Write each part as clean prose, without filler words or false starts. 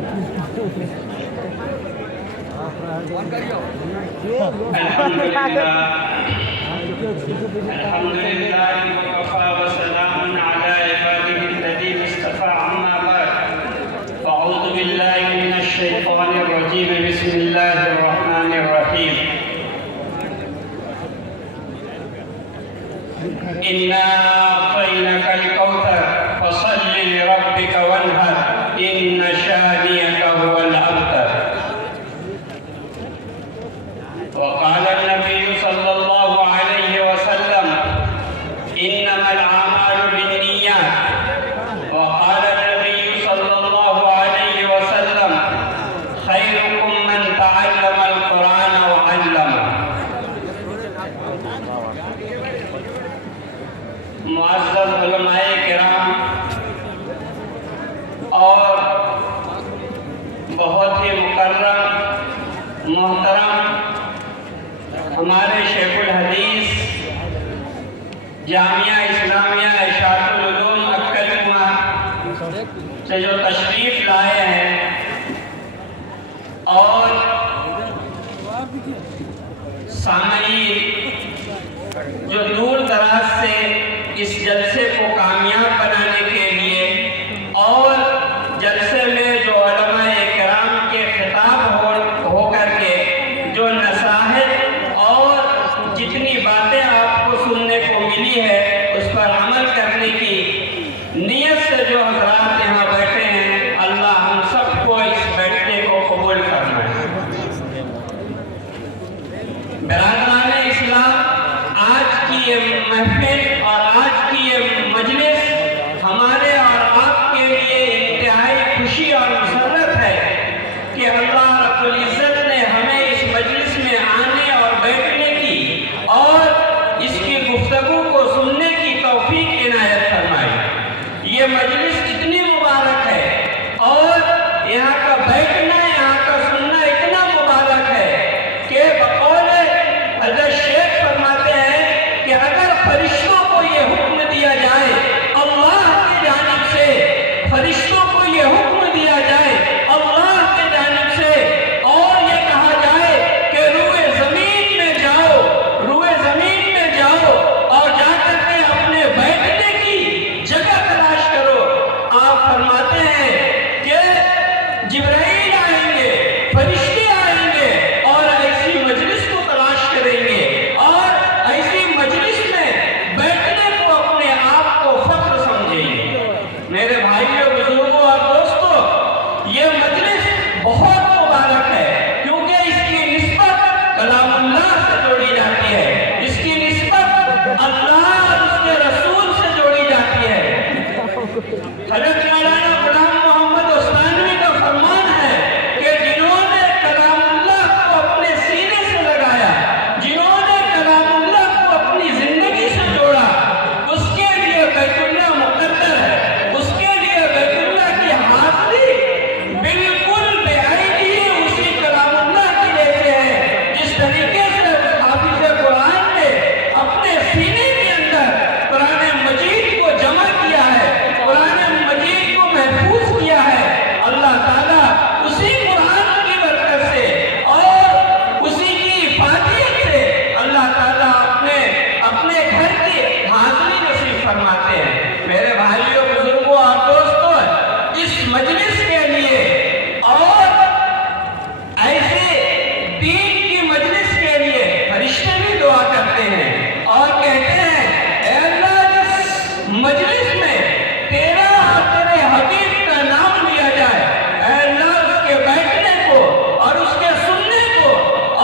الحمدللہ وکفی وسلام علی عباده الذین اصطفى اما بعد فاعوذ باللہ من الشیطان الرجیم بسم اللہ الرحمن الرحیم انا اعطیناک الکوثر فصل لربک وانحر ان شانئک هو الابتر وقال النبي صلى الله عليه وسلم إنما الأعمال بالنيات وقال النبي صلى الله عليه وسلم خيركم من تعلم القرآن وعلمه معزز علماء کرام اور بہت ہی مکرم محترم ہمارے شیخ الحدیث جامعہ اسلامیہ اشاعت العلوم اکلمہ سے جو تشریف لائے ہیں اور سامعین جو دور دراز سے اس جلسے کو کامیاب بنانے کے لیے اور جلسے میں جو علماء کرام کے خطاب ہو کر کے جو نصائح جتنی باتیں آپ کو سننے کو ملی ہے اس پر عمل کرنے کی نیت سے جو حضرات یہاں بیٹھے ہیں اللہ ہم سب کو اس بیٹھنے کو قبول فرمائے۔ برادران اسلام، آج کی یہ محفل اور آج کی یہ مجلس ہمارے اور آپ کے لیے انتہائی خوشی اور مسرت ہے کہ اللہ رب العزت نے ہمیں اس مجلس میں آنے اور بیٹھنے اور اس کی گفتگو کو سننے کی توفیق عنایت فرمائی۔ یہ مجلس اتنی مبارک ہے اور یہاں کا بیٹھنا، یہاں کا سننا اتنا مبارک ہے کہ بقول حضرت شیخ فرماتے ہیں کہ اگر فرشتوں کو یہ حکم دیا جائے، اللہ کی جانب سے فرشتوں کو یہ حکم دیا جائے اللہ کی جانب سے، اور یہ کہا جائے کہ روئے زمین میں جاؤ اور جا کر کے اپنے بیٹھنے کی جگہ تلاش کرو، آپ فرماتے ہیں کہ جبرائیل آئیں گے، فرشتے آئیں گے اور ایسی مجلس کو تلاش کریں گے اور ایسی مجلس میں بیٹھنے کو اپنے آپ کو فخر سمجھیں گے۔ میرے بھائیوں، بزرگوں اور دوستوں، یہ مجلس بہت مبارک ہے کیونکہ اس کی نسبت کلام اللہ سے جوڑی جاتی ہے، اللہ اور اس کے رسول سے جوڑی جاتی ہے۔ حضرت مولانا غلام محمد عثمانوی کا فرمان ہے کہ جنہوں نے کلام اللہ کو اپنے سینے سے لگایا، جنہوں نے کلام اللہ کو اپنی زندگی سے جوڑا، اس کے لیے بیت اللہ مقدر ہے، اس کے لیے بیت اللہ کی حاضری بالکل بے عیبی اسی کلام اللہ کی جیسے ہے، جس طریقے سے حافظ قرآن نے اپنے سینے کے اندر قرآن مجید کو جمع کیا ہے، قرآن مجید کو محفوظ کیا ہے۔ اللہ تعالیٰ اسی قرآن کی برکت سے اور اسی کی افادیت سے اللہ تعالیٰ اپنے گھر کی حاضری نصیب فرماتے ہیں۔ میرے بھائیوں، بزرگوں اور دوستوں، اس مجلس کے لیے اور ایسے دین کی مجلس کے لیے فرشتے بھی دعا کرتے ہیں اور کہتے ہیں اے اللہ، اس مجلس میں تیرا اور تیرے حبیب کا نام لیا جائے، اے اللہ اس کے بیٹھنے کو اور اس کے سننے کو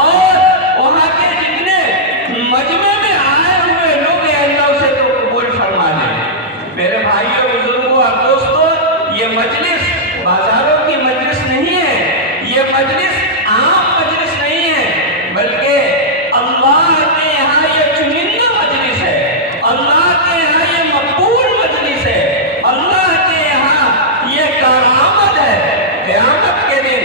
اور وہاں کے جتنے مجمع میں آئے ہوئے لوگ اے اللہ اسے تو قبول فرما لیں۔ میرے بھائیوں، بزرگوں اور دوستوں، یہ مجلس بازاروں کی مجلس نہیں ہے، یہ مجلس عام مجلس نہیں ہے، بلکہ اللہ کے یہاں یہ چنندہ مجلس ہے، اللہ کے یہاں یہ مقبول مجلس ہے، اللہ کے یہاں یہ کارآمد ہے۔ قیامت کے دن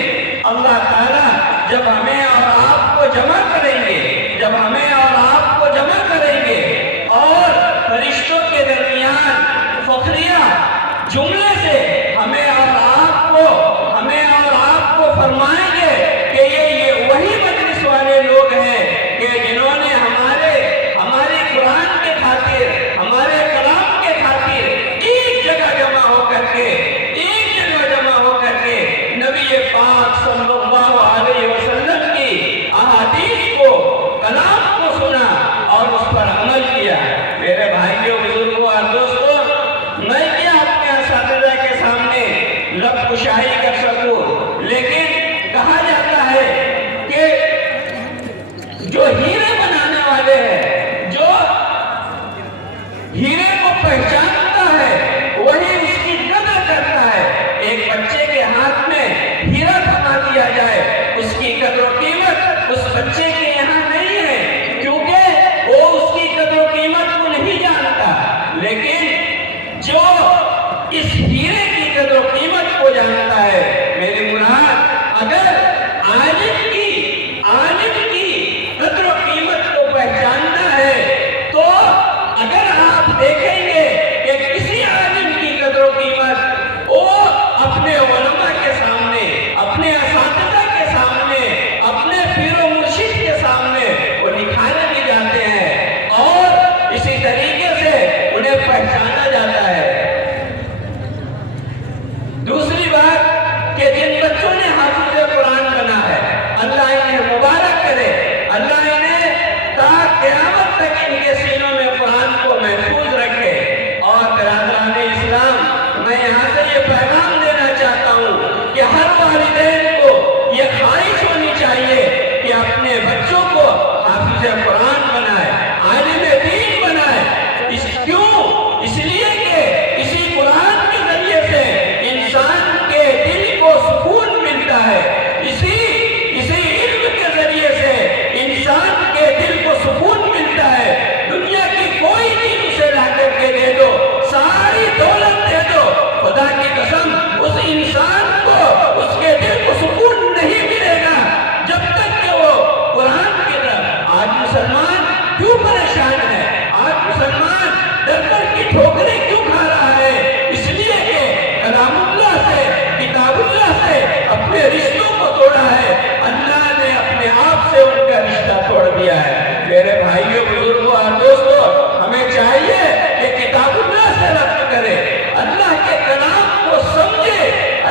اللہ تعالیٰ جب ہمیں اور آپ کو جمع کریں گے، جب ہمیں اور آپ کو جمع کریں گے اور فرشتوں کے درمیان فخریہ جملے سے ہمیں اور آپ کو، ہمیں اور कुशाई कर सकूं। लेकिन कहा जाता है कि जो हीरे बनाने वाले हैं, जो हीरे को पहचानता है, वही उसकी कदर करता है। एक बच्चे के हाथ में हीरा थमा दिया जाए, उसकी कदर कीमत उस बच्चे के यहाँ नहीं है, क्योंकि वो उसकी कदर कीमत को नहीं जानता। लेकिन जो इस हीरे की कदर कीमत को जानता है, मेरे मुराद, अगर आलिम की कदर कीमत को पहचानना है, तो अगर आप देखेंगे कि किसी आलिम की कदर कीमत वो अपने उलमा के सामने, अपने असातिज़ा के सामने, अपने पीर व मुर्शिद के सामने वो निखारे भी जाते हैं और इसी तरीके से उन्हें पहचाना जाता है। दूसरी बात कि जिन बच्चों ने हाफिज़ कुरान बना है, अल्लाह इन्हें मुबारक करे, अल्लाह इन्हें ता क़यामत तक इनके सीनों में कुरान को महफूज रखे। और बिरादराने इस्लाम, मैं यहाँ से ये पैगाम देना चाहता हूँ कि हर वालिदैन को ये ख्वाहिश होनी चाहिए कि अपने बच्चों को हाफिज़ कुरान बनाए, आलिम दीन बनाए। क्यों? इसलिए कि इसी कुरान के जरिए से इंसान के दिल को सुकून मिलता है, इसी इल्म के जरिए से इंसान के दिल को सुकून मिलता है। दुनिया की कोई चीज उसे ला करके दे दो, सारी दौलत दे दो, खुदा की कसम उस इंसान को, उसके दिल को सुकून नहीं मिलेगा जब तक कि वो कुरान की तरफ। आज मुसलमान क्यों परेशान है? आज मुसलमान दर की ठोकरें क्यों खा रहा है? इसलिए कि कलामुल्लाह से, किताबुल्लाह से अपने रिश्तों को तोड़ा है। अल्लाह ने अपने आप से उनका रिश्ता तोड़ दिया है। मेरे भाइयों, बुजुर्गों और दोस्तों, हमें चाहिए कि किताबुल्लाह से रब्त करें, अल्लाह के कलाम को समझे,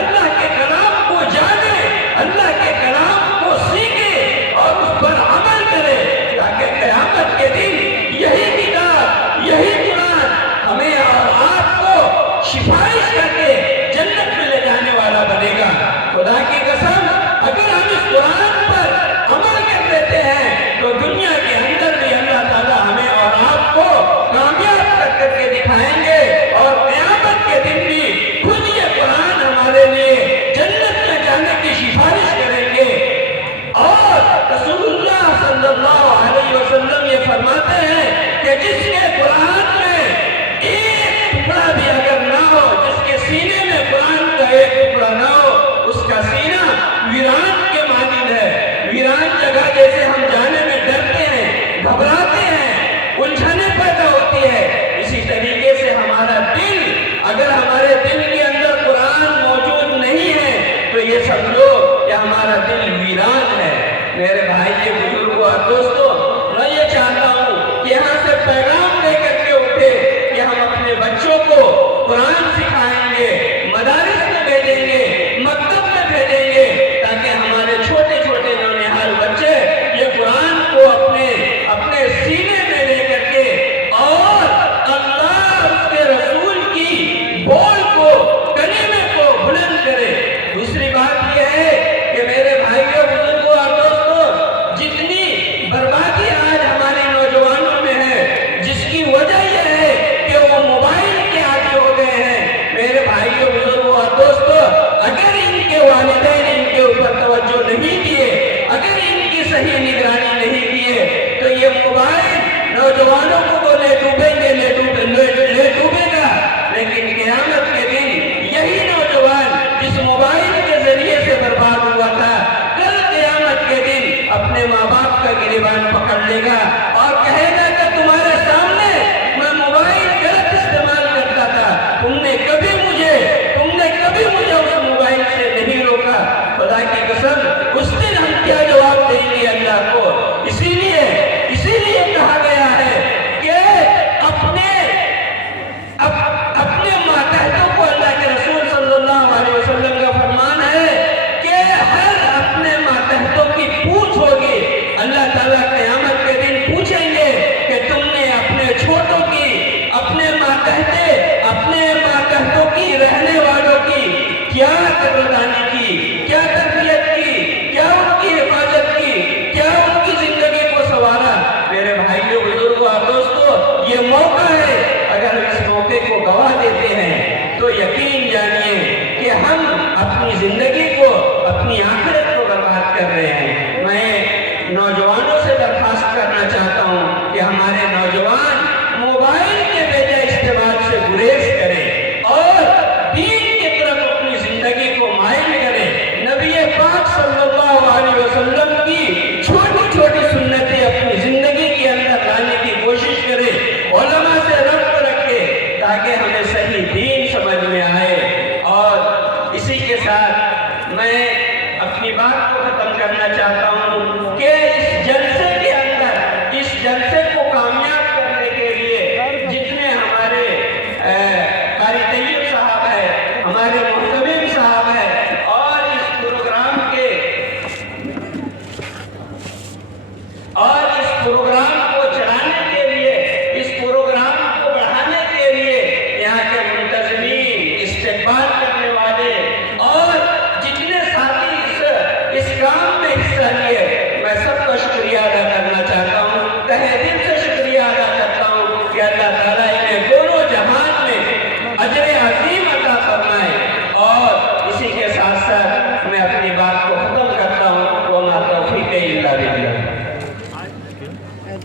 अल्लाह के कलाम को जाने, अल्लाह के कलाम को सीखे और उस पर अमल करे, ताकि क़यामत के दिन यही किताब, यही कुरान हमें और आपको सिफारिश करके जन्नत में ले जाने वाला बनेगा। खुदा की कसम, अगर हम इस कुरान पर अमल कर लेते हैं तो दुनिया के अंदर भी अल्लाह ताला हमें और आपको कामयाब करके दिखाएंगे और क़यामत के दिन भी खुद ये कुरान हमारे लिए जन्नत में जाने की सिफारिश करेंगे। और रसूलुल्लाह सल्लल्लाहु अलैहि वसल्लम ये फरमाते हैं कि जिसके कुरान में एक टुकड़ा भी अगर ना हो, जिसके सीने में कुरान का एक टुकड़ा ना हो, उसका सीना वीरान के मानिंद है। वीरान जगह जैसे हम जाने में डरते हैं, घबराते हैं, उलझने पैदा होती है, इसी तरीके से हमारा दिल, अगर हमारे दिल के अंदर कुरान मौजूद नहीं है तो ये समझो कि हमारा दिल वीरान है। मेरे भाई, ये बुजुर्गों और दोस्तों, मैं ये चाहता हूँ कि यहाँ से पैगाम लेकर के उठे कि हम अपने बच्चों को कुरान सिखाएंगे, मदारिस में भेजेंगे, मकतब में भेजेंगे, ताकि हमारे छोटे छोटे नौनिहाल बच्चे ये कुरान को अपने सीने में लेकर के और अल्लाह उसके रसूल की बोल को, कलीमे को बुलंद करे। दूसरी बात यह है कि मेरे भाइयों, बुजुर्गों और दोस्तों, जितनी बर्बादी लाने की, क्या तरबियत की, क्या उनकी हिफाजत की, क्या उनकी जिंदगी को संवारा। मेरे भाइयों, बुजुर्गों और दोस्तों, ये मौका है। अगर इस मौके को गवा देते हैं तो यकीन जानिए कि हम अपनी जिंदगी को, अपनी आखिरत को बर्बाद कर रहे हैं। मैं नौजवानों से दरख्वास्त करना चाहता हूँ कि हमारे नौजवान मोबाइल के बेजा इस्तेमाल से गुरेज करें और दीन की तरफ अपनी जिंदगी को माइल करें। नबी पाक सल्लल्लाहु अलैहि वसल्लम की छोटी छोटी सुन्नतें अपनी जिंदगी के अंदर लाने की कोशिश करें, उलमा से रब्त रखें ताकि हमें सही दीन समझ में आए। और इसी के साथ मैं अपनी बात को खत्म करना चाहता हूँ कि इस